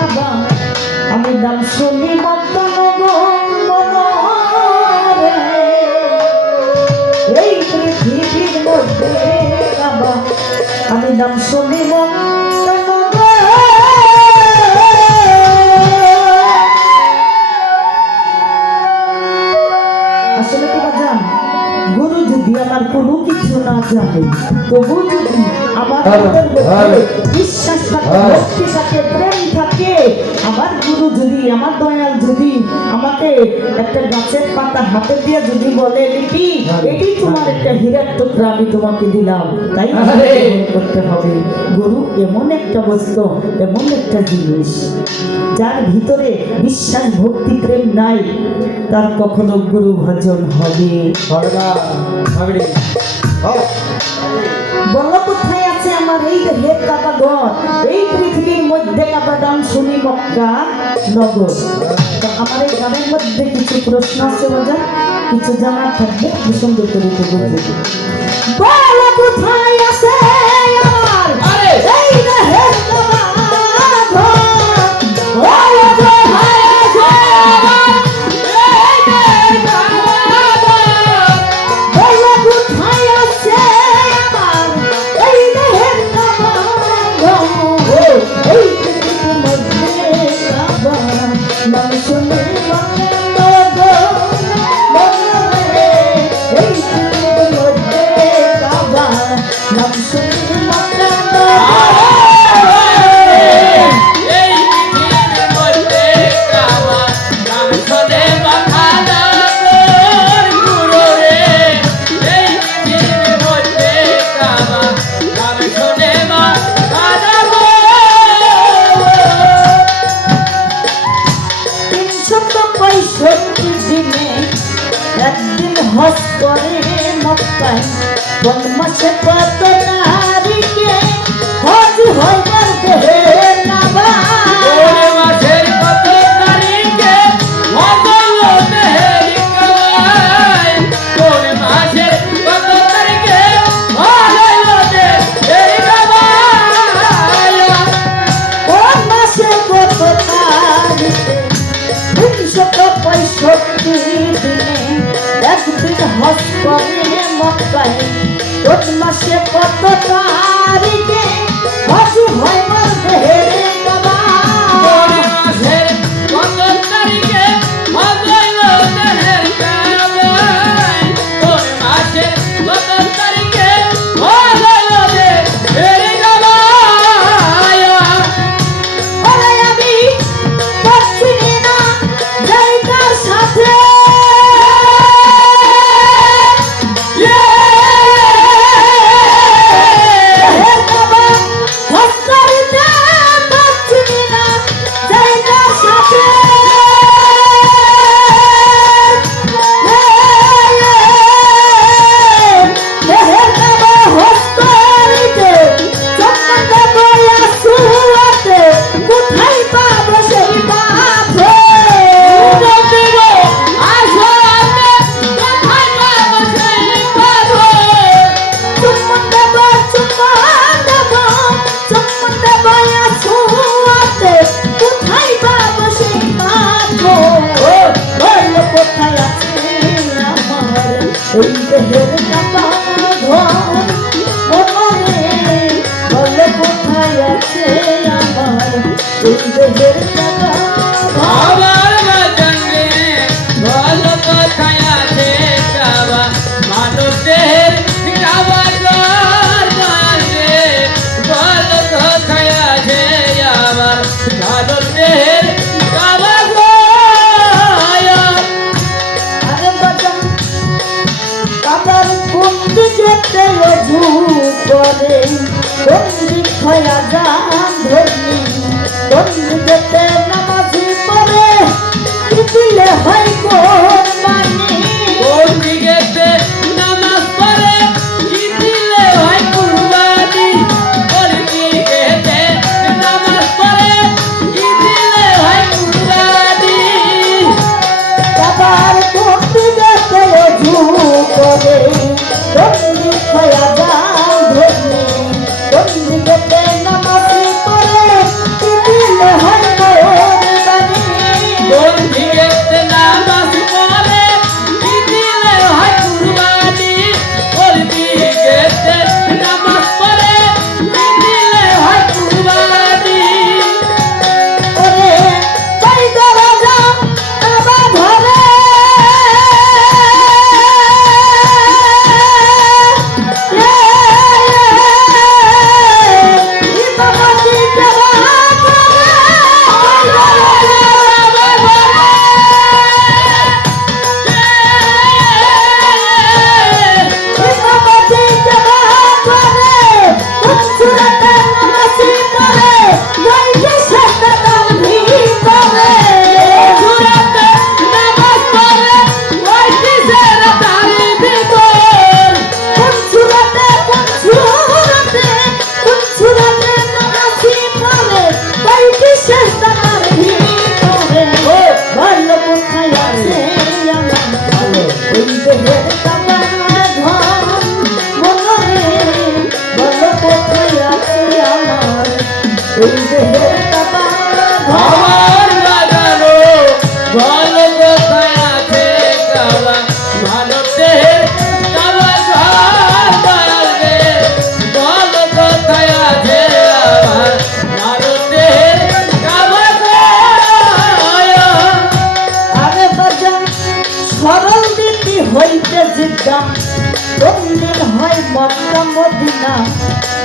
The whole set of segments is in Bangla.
কাবা আমি নাম শুনি মতন এই পৃথিবীর মধ্যে কাবা আমি নাম শুনি আসলে কি বাজান গুরু যদি আমার কোনো কিছু না জানে তবু যদি আমার বিশ্বাস থাকে ভক্তি থাকে প্রেম থাকে আমার গুরু যদি আমার দয়াল যদি আমাকে একটা গাছের পাতা হাতে দিয়ে যদি বলে লিপি এটি তোমার একটা হীরার টুকরা আমি তোমাকে দিলাম তাই করতে হবে গুরু এমন একটা বস্তু এমন একটা জিনিস যার ভিতরে বিশ্বাস ভক্তি প্রেম নাই তার কখনো গুরু ভজন হবে না। বলো কোথায় আছে আমার এই দেহের কাবা ঘর এই পৃথিবীর মধ্যে কাবা দাম শুনি মক্কা নগর। তো আমার এই গানের মধ্যে কিছু প্রশ্ন আছে বাজার কিছু জানার থাকবে সুন্দর করে বুঝতে বলো কোথায় আছে আমার এই দেহের কাবা ঘর বলো কোথায় আছে আমার এই দেহের কাবা ঘর বলো কোথায় আছে আমার এই দেহের কাবা ঘর এই পৃথিবীর মধ্যে কাবা নাম শুনে একদিন হজ করে মক্কায় কোন মাসে কত তারিখে হজ হইবার দেহে কাবা কোন মাসের কত তারিখে হজ হইল দেহে কাবা কোন মাসের কত তারিখে হজ হইল দেহে কাবা কোন মাসে কত তারিখে 365 দিনে একদিন হজ করে মক্কায় কোন মাসে কত তারিখে হজ হয় আমার দেহের কাবা কোন মাসের কত তারিখে হজ হইল দেহের কাবা কোন মাসের কত তারিখে হজ হইল দেহের কাবা ওরে আমি পাচ্ছি না যাইতার সাথে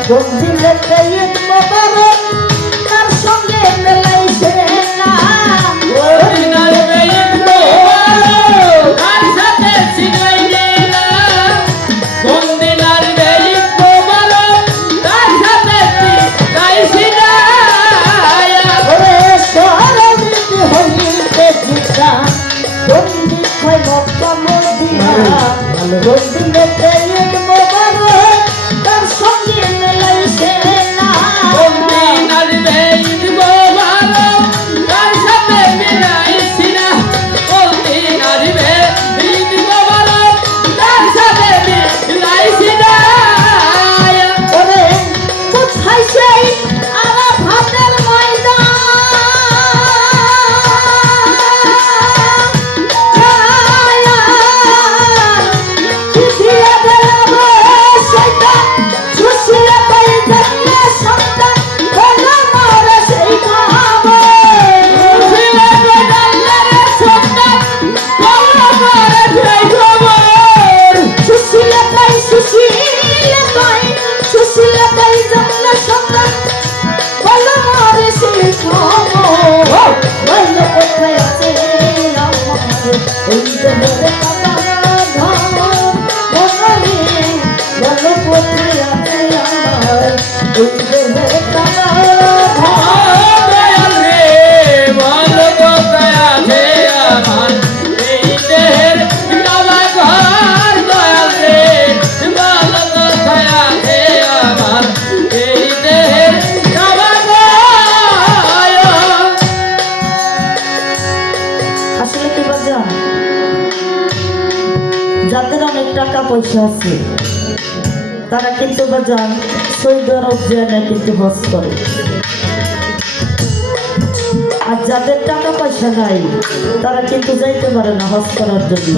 বন্দিলেতে ঈদ মোবারক তার সঙ্গে মেলাইছে না বন্দিলেতে ঈদ মোবারক তার সাথে ছিনাইলে না বন্দিলেতে ঈদ মোবারক তার সাথে ছিনাইছে না ওরে সরবিতে হইতে জিতা বন্দি হয় মক্কা মদিনা বন্দিলেতে ঈদ মোবারক তার সঙ্গে মেলাইছে না বন্দিলেতে ঈদ মোবারক তার সাথে মিলাইছে না বন্দিলেতে ঈদ মোবারক তার সাথে মিলাইছে না ওরে কোথায় সেই আরাফাতের ময়দান দিয়ে দেবে শয়তান খুশিয়ে তাই জানলে সন্তান হলো মরে সেই খাবে খুশিলে জানলে সন্তান হলো মরে সেই খবর সুশীলে তাই জানলে সন্তান হলো মরে সেই খবর বলো কোথায় আছে আমার এই দেহের কাটা ঘর বলো কোথায় আছে আমার এই দেহের কাটা ঘর দয়াল রে বল কোথায় আছে আমার এই দেহের কাবা ঘর দয়াল রে বল কোথায় আছে আমার এই দেহের কাবা ঘর আসলে কি বাজান যাদের অনেক টাকা পয়সা আছে তারা কিন্তু বাজান সৌদি আরব যায় না কিন্তু হজ করে আর যাদের টাকা পয়সা নাই তারা কিন্তু যাইতে পারে না হজ করার জন্য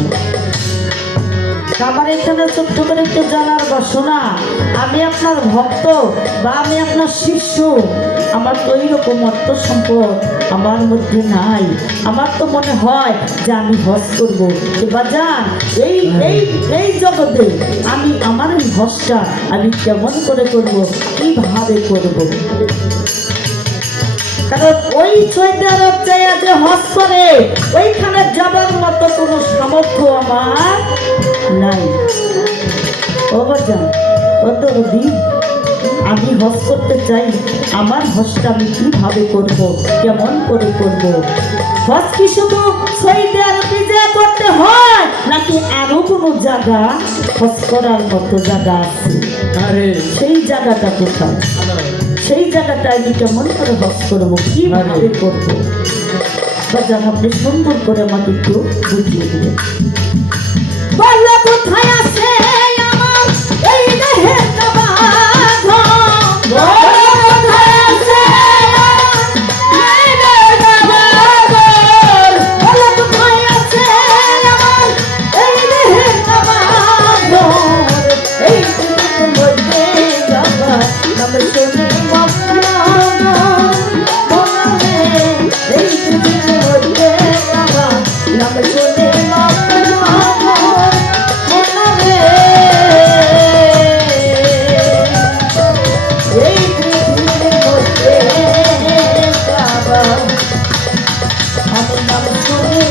আমার এখানে ছোট্ট করে একটু জানার বা শোনা আমি আপনার ভক্ত বা আমি আপনার শিষ্য আমার তো এইরকম অর্থ সম্পদ আমার মধ্যে নাই আমার তো মনে হয় যে আমি হজ করবো বা যান এই এই এই জগতে আমি আমার এই হজটা আমি কেমন করে করব কিভাবে করব কারণ ওই সৌদি আরব যাইয়া যে হজ করে ওইখানে যাবার মতো কোনো সামর্থ্য আমার নাই ও বাজান কত দিন আমি হজ করতে চাই আমার হজটা আমি কিভাবে করব কেমন করে করব হজ কি শুধু সৌদি আরবে যা করতে হয় নাকি আরো কোনো জায়গা হজ করার মতো জায়গা আছে আরে সেই জায়গাটা কোথায় সেই জায়গাটা আমি কেমন করে হজ করবো কিভাবে করবো বাজান আপনি সুন্দর করে আমাকে একটু বুঝিয়ে দিলেন বলো কোথায় আছে আমার এই দেহের কাবা ঘর কোথায় আছে এই দেহের কাবা ঘর বলো কোথায় আছে আমার এই দেহের কাবা ঘর এই পৃথিবীর মধ্যে যাবা নাম শুনি মক্কা বলে এই পৃথিবীর মধ্যে যাবা নাম শুনি মক্কা বলে এই পৃথিবীর মধ্যে যাবা আমি নাম শুনি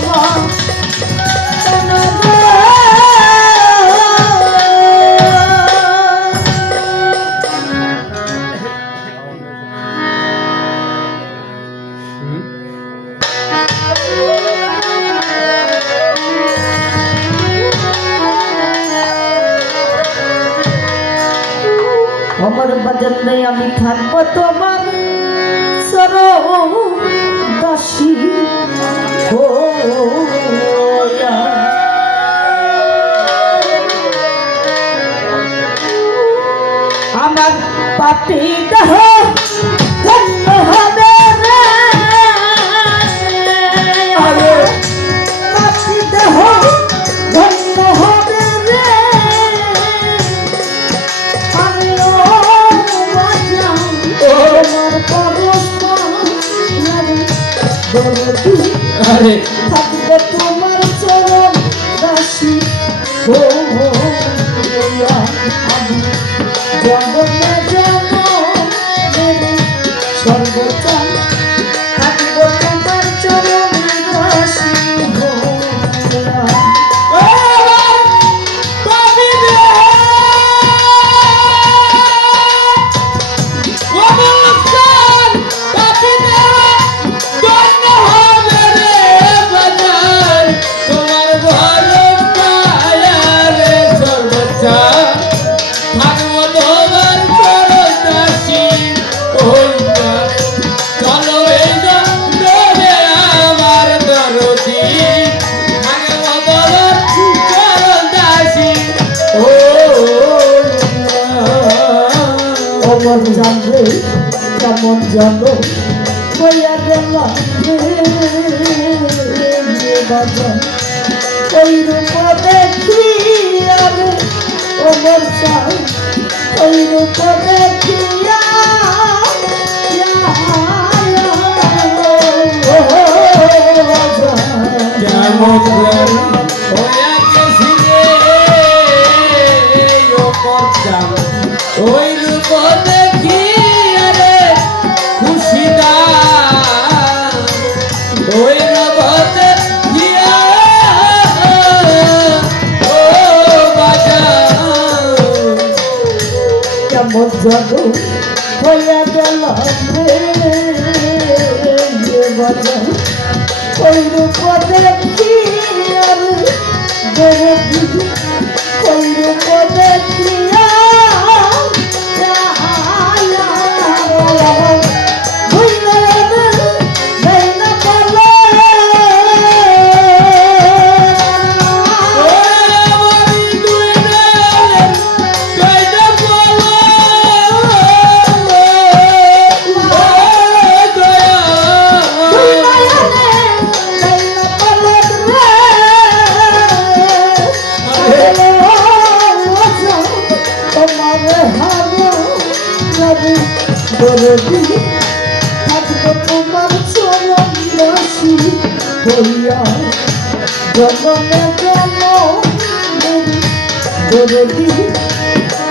আমার বাজারে আমি থাকবো তোমার সরো দাসী হইয়া। আমার পাপি দেহ ধন্য হবে রে পাপি দেহ ধন্য হবে রে আরে থাকবে তোমার চরণ দাসী আমি জন্মে জন্ম আমার জানবে কেমন জানো হইয়া গেল বাজান ওই রূপ দেখি আরে ও বর্ষায় ওই রূপ দেখিয়া কেমন হইয়া গেছি রে ও মরচাম ওই রূপ দেখি আরে খুশিদা ওই রূপ দেখিয়া ও বাজার কেমন জানো হইয়া গেল বাজান ওই রূপ দেখি ওই রূপ দেখিয়া তোমার চরণ দাসী হইয়া জনমে জনমী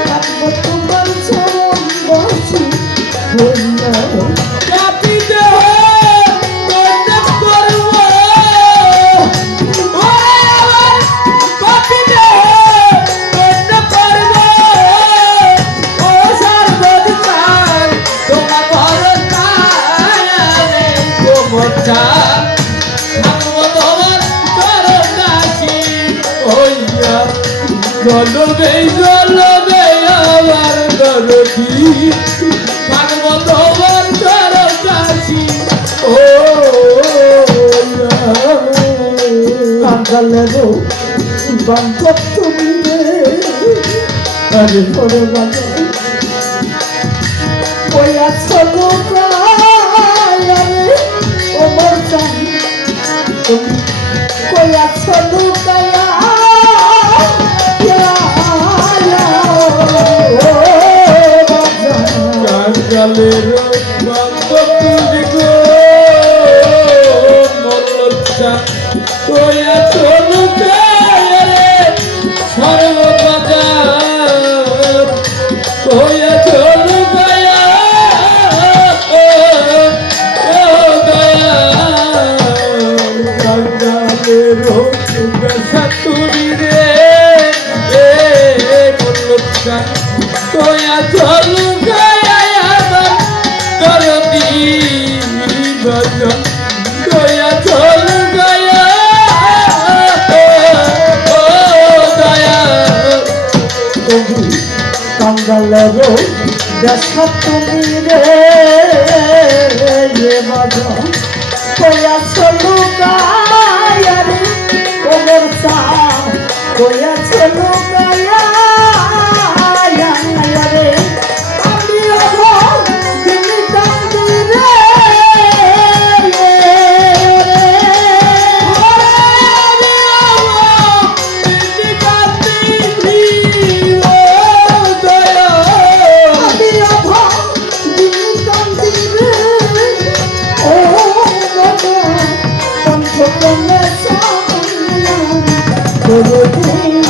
থাকবো তোমার চরণ দাসী হইয়া জলবে আমার দরদি থাকবো তোমার দরদাসী ও কাঙ্গালেরও বান্ধব তুমি রে আরে বড় বাবা ওই আসলো গায়ে ও মরচাম তুমি কই আসলো গায়া কাঙ্গালের বান্ধব তুমি গো মল্লচ্ছা তোয়া চলো রে সর্ববাজার তোয়া চলো গায়া ও দয়া কাঙ্গালের বেশা তুরি রে মল্লচ্ছা তোয়া চলো গায়া আমার দরদি বাজন তোয়া চলো গায়া ও দয়া তবু কাঙ্গালেরও দেখা তুমি রে বাজন কয়া চলো গায়া রে ও বর্ষা কয়া চলো গায়া রে আমি দিন কান্দি রে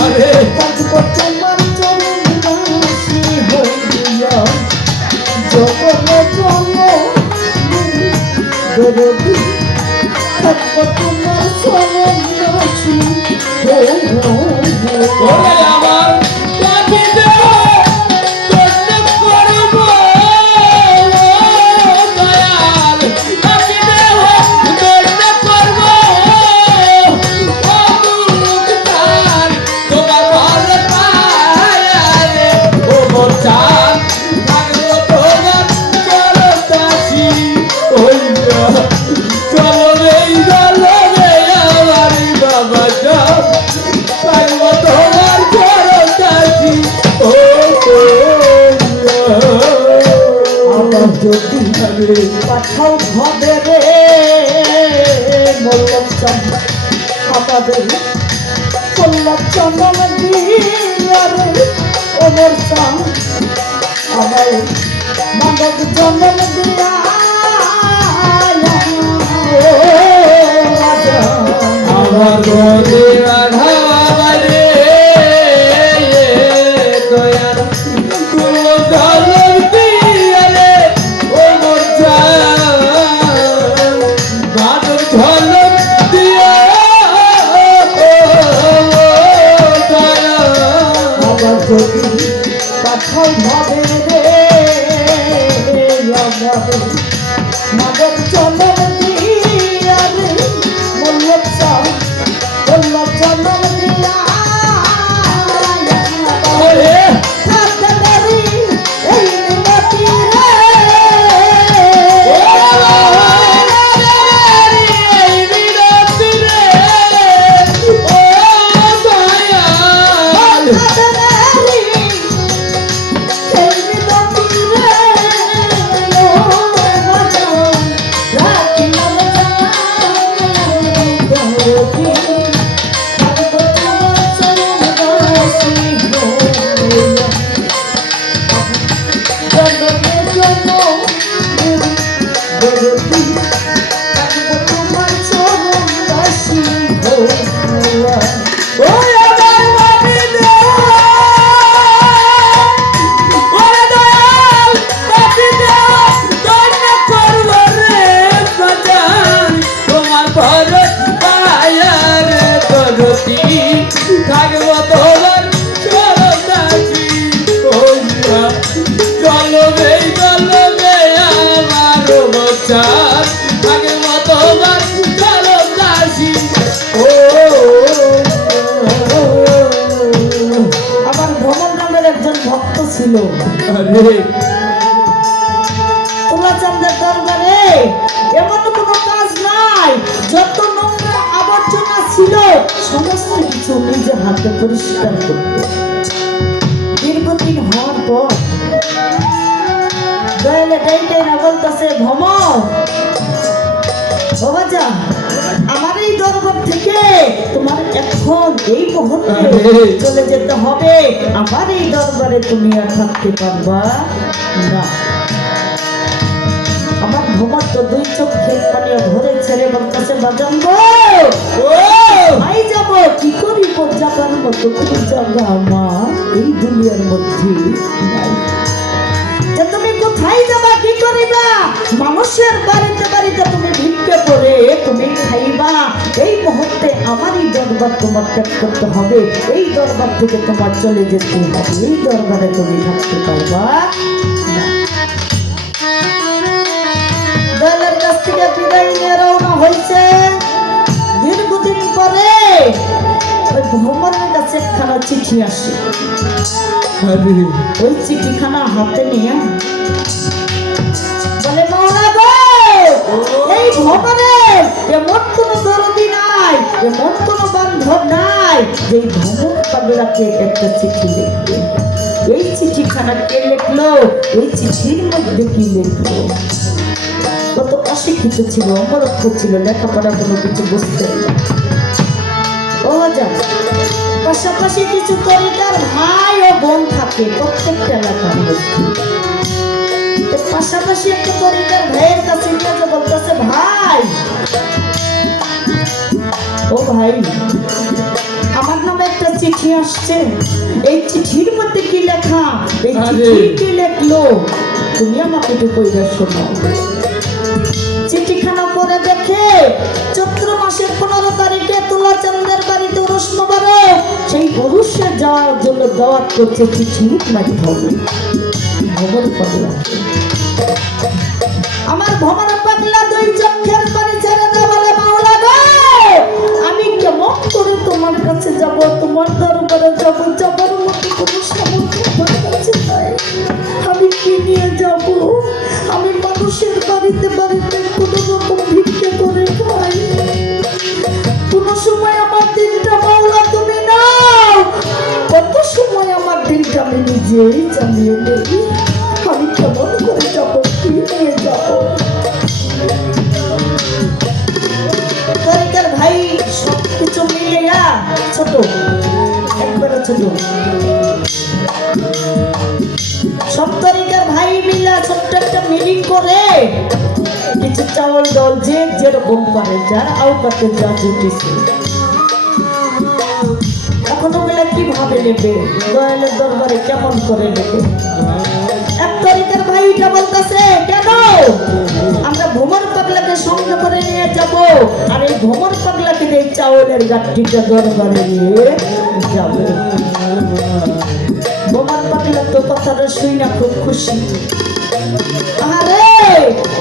আরে তোমার চরণ দাসী হইয়া জগনে জন্ম দরদি থাকবো তোমার চরণ দাসী ওরে আমার কাছে দেহ দণ্ড করব দয়াল কাছে দেহ দণ্ড করব মুক্তার তোমার ঘর পায়ারে ও মোচান থাকবো তোমার চরণ দাসী হইয়া চলো রে আমার বাবা থাকবো তোমার চরণ দাসী ও যদি পাঠাও হবে রে মল্লব চাঁদ আমাদের মল্লব চন্দন দিয়া রে ওমর চাঁদ আমার মানব জন্ম দিয়া আমার গরে রাধাবারে দয়ার তুলো জলর দিয়ারে ও মোর জান মানব ঝলক দিয়া দয়া আবার যদি পাঠাও ভাবে রে মানব জন্ম দিয়া রে মল্লব চাঁদ মল্লব জন্ম দিয়া ওরে থাকবো তোমার চরণাসি কইয়া চলবে চলবে আমার বাচ্চার থাকবো তোমার চরণাসি ও আমার ভ্রমণ নামের একজন ভক্ত ছিল আরে তুলাচাঁদের দরবারে এমন কোনো কাজ নাই, যত নোংরা আবর্জনা ছিল সমস্ত কিছু নিজে হাতে পরিষ্কার করত। দীর্ঘদিন হওয়ার পর দয়ালে ডাইটাই না বলতেছে ভ্রমণ বাবাজান আমার এই দরবার থেকে তোমার এখন এই মুহূর্তে চলে যেতে হবে, আমার এই দরবারে তুমি আর থাকতে পারবা না। আমার ভ্রমণ তো দুই চোখের পানি ধরে ছেড়ে বলতেছে বাজান গো ভাই যাব কি করিব যাবার মতো কোনো জায়গা আমার এই দুনিয়ার মধ্যে নাই। যে তুমি কোথায় যাবা কি করিবা, মানুষের বাড়িতে বাড়িতে তুমি ভিক্ষে করে তুমি খাইবা, এই মুহূর্তে আমার এই দরবার তোমার ত্যাগ করতে হবে, এই দরবার থেকে তোমার চলে যেতে হবে, এই দরবারে তুমি থাকতে পারবা না। দয়ালের কাছ থেকে বিদায় নিয়ে রওনা হয়েছে। দীর্ঘদিন পরে ওই ভ্রমণের কাছে একখানা চিঠি আসে। ওই চিঠিখানা হাতে নিয়ে বলে মাওলা গো এই ভ্রমণের এমন কোন দরদি নাই, এমন কোন বান্ধব নাই যে ভ্রমণ পাগলাকে একটা চিঠি লিখবে। এই চিঠিখানা কে লিখলো, এই চিঠির মধ্যে কি লিখলো? কত অশিক্ষিত ছিল, অমরক্ষ ছিল, লেখাপড়া কোনো কিছু বুঝতেন না। পাশাপাশি কিছু তরিকার ভাই ও বোন থাকে প্রত্যেকটা এলাকার মধ্যে। পাশাপাশি একটা তরিকার ভাইয়ের কাছে গিয়ে বলতেছে ভাই ও ভাই আমার নামে একটা চিঠি আসছে, এই চিঠির মধ্যে কি লেখা, এই চিঠি কি লেখলো তুমি আমাকে একটু কইরা শোনাও। চিঠিখানা পরে দেখে চৈত্র মাসের 15 তারিখে তুলাচাঁদের বাড়িতে উরুস মোবারক, সেই উরুসে যাওয়ার জন্য দাওয়াত করছে চিঠি মাধ্যমে। ভ্রমণ পাগলা আমার ভ্রমণ পাগলা দুই চোখের পানি ছেড়ে দেয় বলে মাওলা গো আমি কেমন করে তোমার কাছে যাব, তোমার দরবারে যাব, যাবার মতো কোনো সামর্থ্য আমার কাছে নাই। আমি কি নিয়ে যাব? আমি মানুষের বাড়িতে বাড়িতে কোনো রকম ভিক্ষে করে খাই। কোনো সময় আমার দিনটা মাওলা তুমি নাও, কত সময় আমার দিনটা আমি নিজেই চালিয়ে নেই। আমি কেমন করে যাবো কি যে যেরকম পারে, যার আওকাতে যা জুটেছে। এখন ওগুলা কিভাবে নেবে, দয়ালের দরবারে কেমন করে নেবে? এক তরিকার ভাইটা বলতেছে, কেন আমরা ভ্রমণ পাগলাকে সঙ্গে করে নিয়ে যাব, আর এই ভ্রমণ পাগলাকে এই চাউলের গাঠটিটা দরবারে নিয়ে যাবে। ভ্রমণ পাগলা তো কথাটা শুই না খুব খুশি। আরে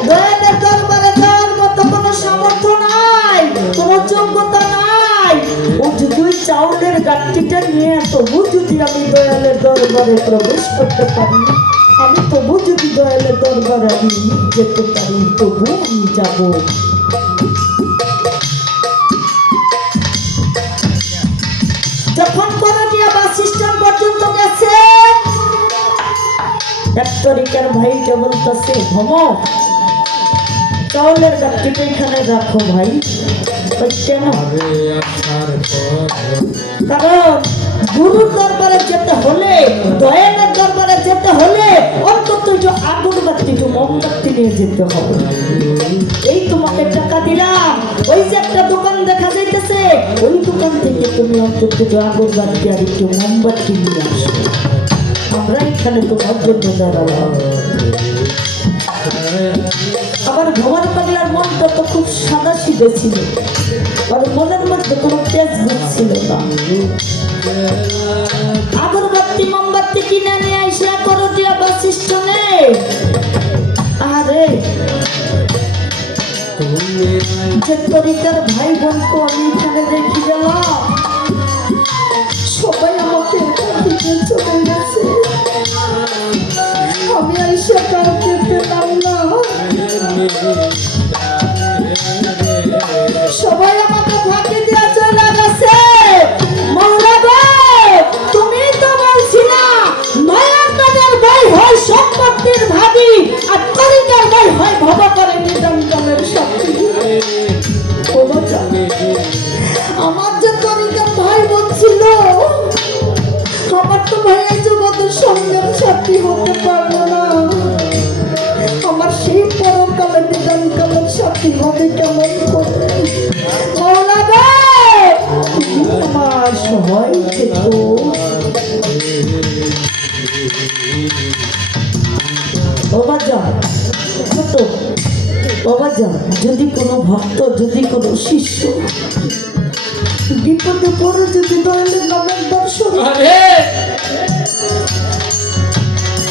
দয়ালের দরবারে যাওয়ার মতো কোনো সামর্থ্য নাই, কোনো যোগ্যতা নাই। ও যদি ওই চাউলের গাঠটিটা নিয়ে তবু যদি আমি দয়ালের দরবারে প্রবেশ করতে পারি, আমি তবু যদি দয়ালের দরবারে আমি যেতে পারি, তবু আমি যাব। যখন করটিয়া বাস স্ট্যান্ড পর্যন্ত গেছে, এক তরিকার ভাইটা বলতেছে, ভ্রমণ চাউলের গাঠটিটা এখানে রাখো ভাই। কেন? কারণ গুরুর দরবারে যেতে হলে, দয়ালের দরবারে যেতে হলে অন্তত একটু আগরবাতি, একটু মোমবাতি নিয়ে যেতে হবে। এই তোমাকে টাকা দিলাম, ওই যে একটা দোকান দেখা যাইতেছে, ওই দোকান থেকে তুমি অন্তত একটু আগরবাতি আর একটু মোমবাতি নিয়ে আসো। আমরা এখানে তোমার জন্য দাঁড়ালাম। আমার ভ্রমণ পাগলার মনটা তো খুব সাদা সিধে ছিল, আর মনের মধ্যে কোনো তেজ ছিল না। আগরবাতি মোমবাতি কিনে নিয়ে এসে করটিয়া বাস স্টেশনে, আরে যে তরিকার ভাই বোনকে আমি এখানে রেখে গেলাম, সবাই আমাকে চলে গেছে। আমি এসে কাউকে পেলাম না, সবাই আমাকে ফাঁকি দিয়ে চলে গেছে। মৌলা গো, তুমি তো বলছিলা নয়নদার ভাই হয় সম্পত্তির ভাবি, আর তরিকার ভাই হয় ভবকরের নিদন্তনের শক্তি। আমার যে তরিকার ভাই বলছিল, আমার তো ভাই এই জগতের সঙ্গের সাথী হতে পারলো না, আমার সেই পরকালের নিদানকালের সাথী হবে কেমন করে? মৌলা গো, তুমি আমার সহায় থেকো। বাবাজান, ছোট বাবাজান, যদি কোনো ভক্ত, যদি কোনো শিষ্য বিপদে পড়ে যদি দয়ালের নামের দর্শন,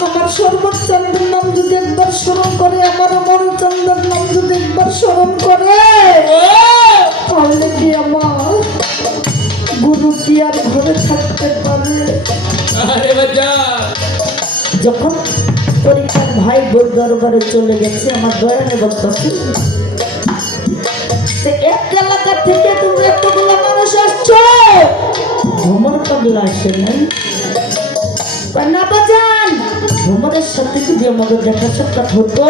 আমার সর্বচন্দ্রের নাম যদি একবার স্মরণ করে, আমার অমরচন্দ্রের নাম যদি একবার স্মরণ করে, তাহলে কি আমার গুরু কি আর ঘরে থাকতে পারে? যখন পরীক্ষার ভাই বোন দরবারে চলে গেছে, আমার দয়ালে বলতেছে, এক এলাকা থেকে তুমি এতগুলো মানুষ আসছো, ভ্রমণ পাগলা আসে নাই? না বাজান, ভ্রমণের সাথে যদি আমাদের দেখা সাক্ষাৎ হতো,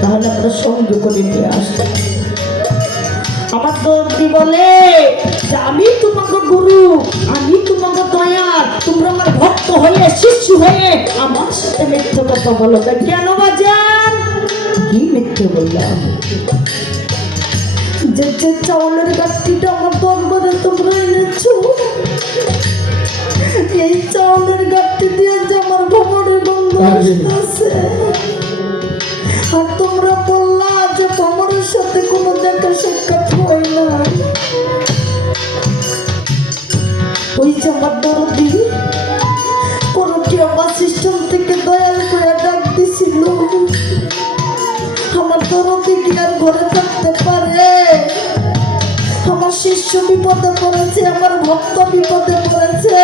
তাহলে আমরা সঙ্গে করে নিয়ে আসতাম। আমার দর্দি বলে যে আমি তোমাকে গুরু, আমি তোমাকে দয়া, তোমরা আমার ভক্ত হয়ে শিষ্য হয়ে আমার সাথে মিথ্যে কথা বলো। কেন বাজান? কি মিথ্যে বললাম? যে যে চাউলের গাঠটিটা আমার দরবারে তোমরা এনেছো, এই চাউলের গাঠটি দিয়ে যে আমার ভ্রমণের বন্ধ আসতেছে, আর তোমরা বললা যে ভ্রমণের সাথে কোনো দেখা সাক্ষাৎ হয় না। ওই যে আমার দরদি করটিয়া বাস স্ট্যান্ড থেকে দয়াল করে ডাক দিছিল, আমার দরদি কি আর ঘরে থাকতে পারে? আমার শিষ্য বিপদে পড়েছে, আমার ভক্ত বিপদে পড়েছে।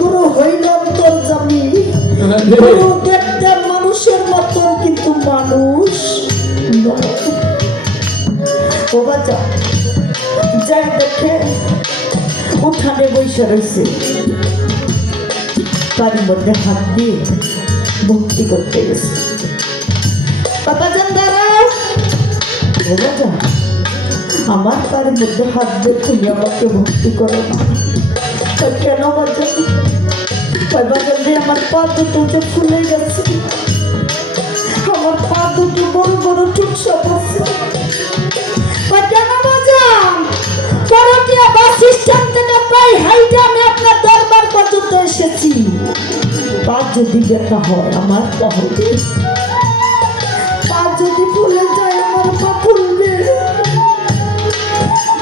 গুরু হইল অন্তর্যামী, গুরু দেখতে মানুষের মতন, কিন্তু মানুষ নয়। ও বাচ্চা যাই দেখে উঠানে বসে রয়েছে, তার মধ্যে হাত দিয়ে ভক্তি করতে গেছে। বাবাজান দাঁড়াও, ও বাচ্চা আমার তার মধ্যে হাত দিয়ে তুমি আমাকে ভক্তি করো না। কেন বাজান? বাজান দিয়ে আমার পা দুটো যে ফুলে গেছে, আমার পা দুটো বড় বড় টুকসা আছে, তো এসেছি, পা যদি ব্যথা হয় আমার পহতে, পা যদি ফুলে যায় আমার পা ফুলবে।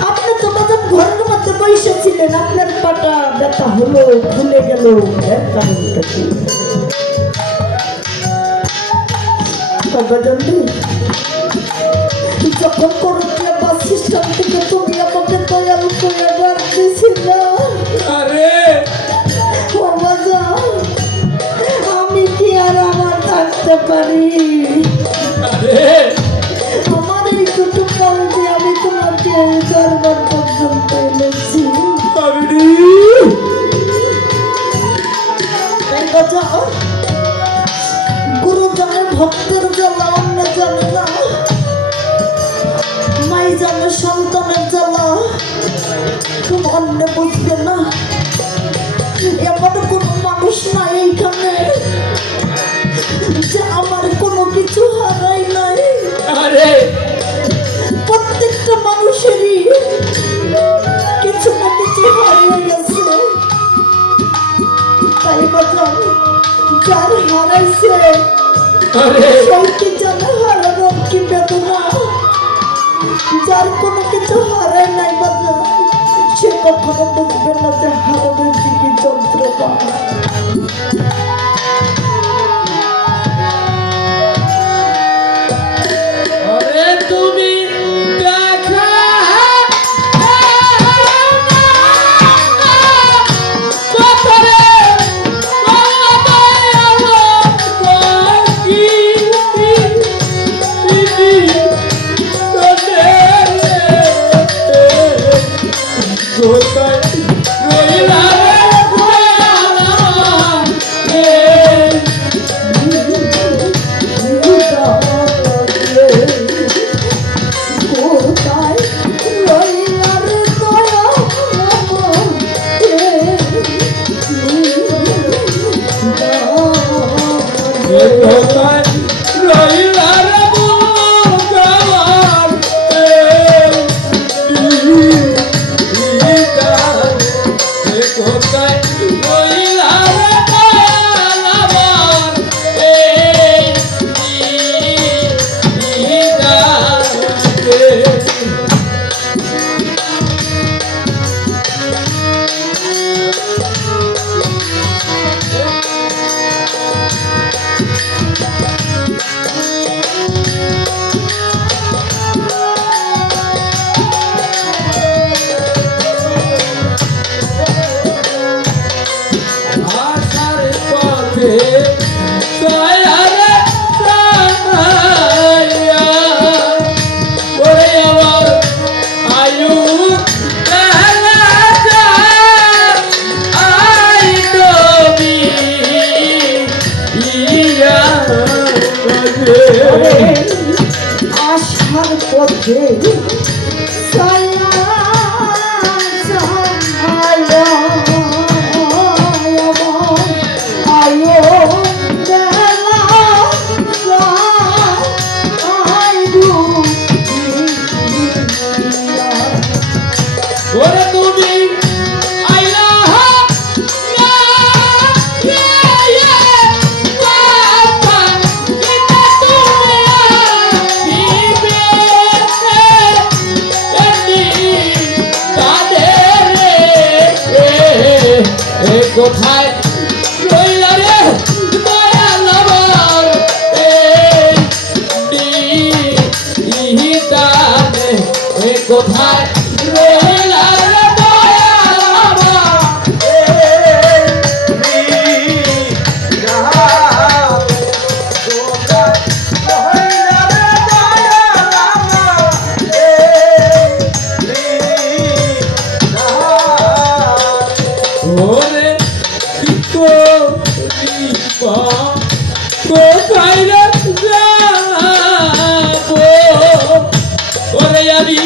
আপনি তো বাজার ঘরের মধ্যে বসেছিলেন, আপনার পাটা ব্যথা হলো, ফুলে গেল, এর কারণটা কি? যখন করুণা বাস সিস্টেম থেকে তুমি আমাকে দয়াল করে রাখতেছিল, আরে ও বাজা, আমি কি আর আমার থাকতে পারি? আরে আমার এই দুটো কাল দিয়ে আমি তোমাকে দরবার পর্যন্ত এনেছি। বাবিরি তাই বাজা, গুরুজনের ভক্তের জ্বালা অন্য জানে না, মাই জানে সন্তানের জ্বালা, তুমি অন্য বুঝবে না। এমন কোনো মানুষ নাই এইখানে যে আমার কোনো কিছু হারাই নাই। আরে প্রত্যেকটা মানুষেরই কিছু না কিছু হারিয়ে গেছে। তাই বাজান, যার হারাইছে আরে সেই কি জানে হারানোর কি বেদনা। যার কোনো কিছু হারায় নাই বাজান, সে কখনো বুঝবে না যে হারানোর কি যন্ত্রণা। আরে তুমি দেখা কথারে কোথায় রইলা রে দয়া কোথায় রইলা রে ভগবান কোথায় রইলা রে আসার পথে দয়ারে সামাইয়া ওরে আমার আয়ু বেলা যায় আই নবী ইয়া আরে আসার পথে ওরে তুমি আইলা ইয়া ইয়া ইয়া বাবা এটা তুমি আসিবে এমনি তাদের কোথায় রইলা রে দয়াল আমার ইহিতানে কোথায় রইলা রে দয়াল আমার ওরে করিবা কোথায় রে যাবো ওরে আমি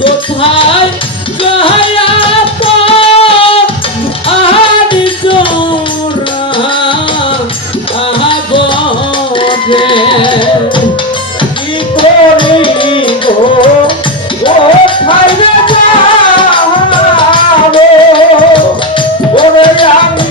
কোথায় যাইয়াব আহারি জোরা আহাবরে কি করিব কোথায় যাবো ওরে আমি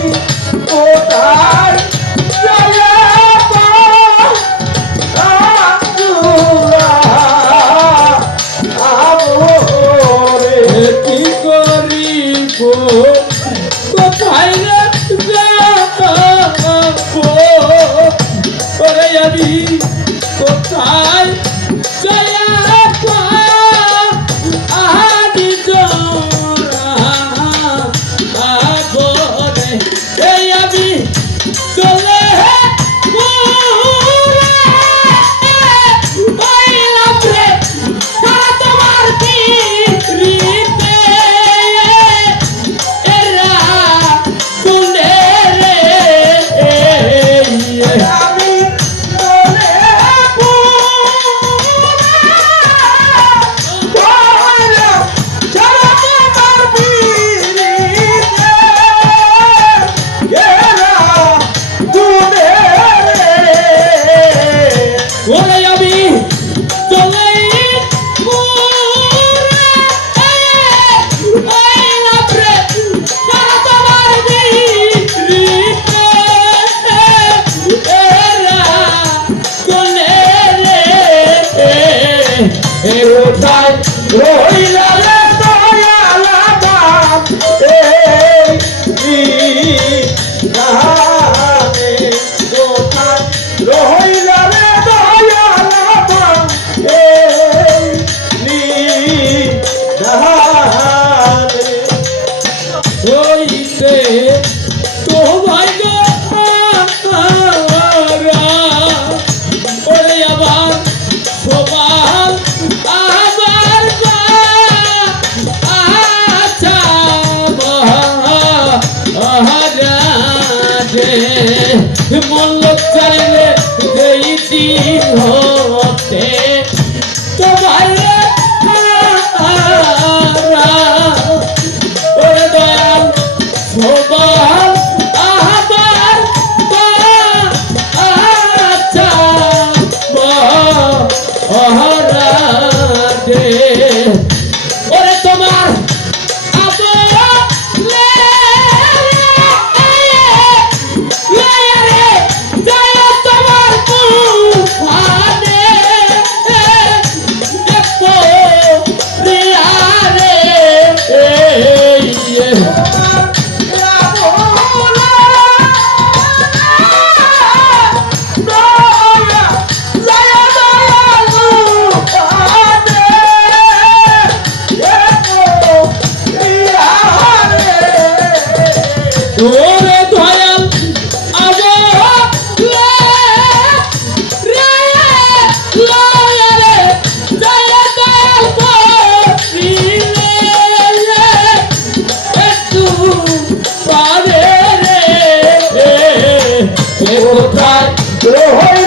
কোথায় রইলা রে দয়াল আমার জানে কোথায় রইলা রে দয়াল আমার জানে হইতে তোমায় গো ওরে আবার সবার আবার আচ্ছা মহারাজে মল্ল চাইলে যেই দিন হতে তোমায় ওরে দয়াল সবার আবার আচ্ছা মহারাজে ওরে তোমার ওরে দয়াল কোথায় রইলা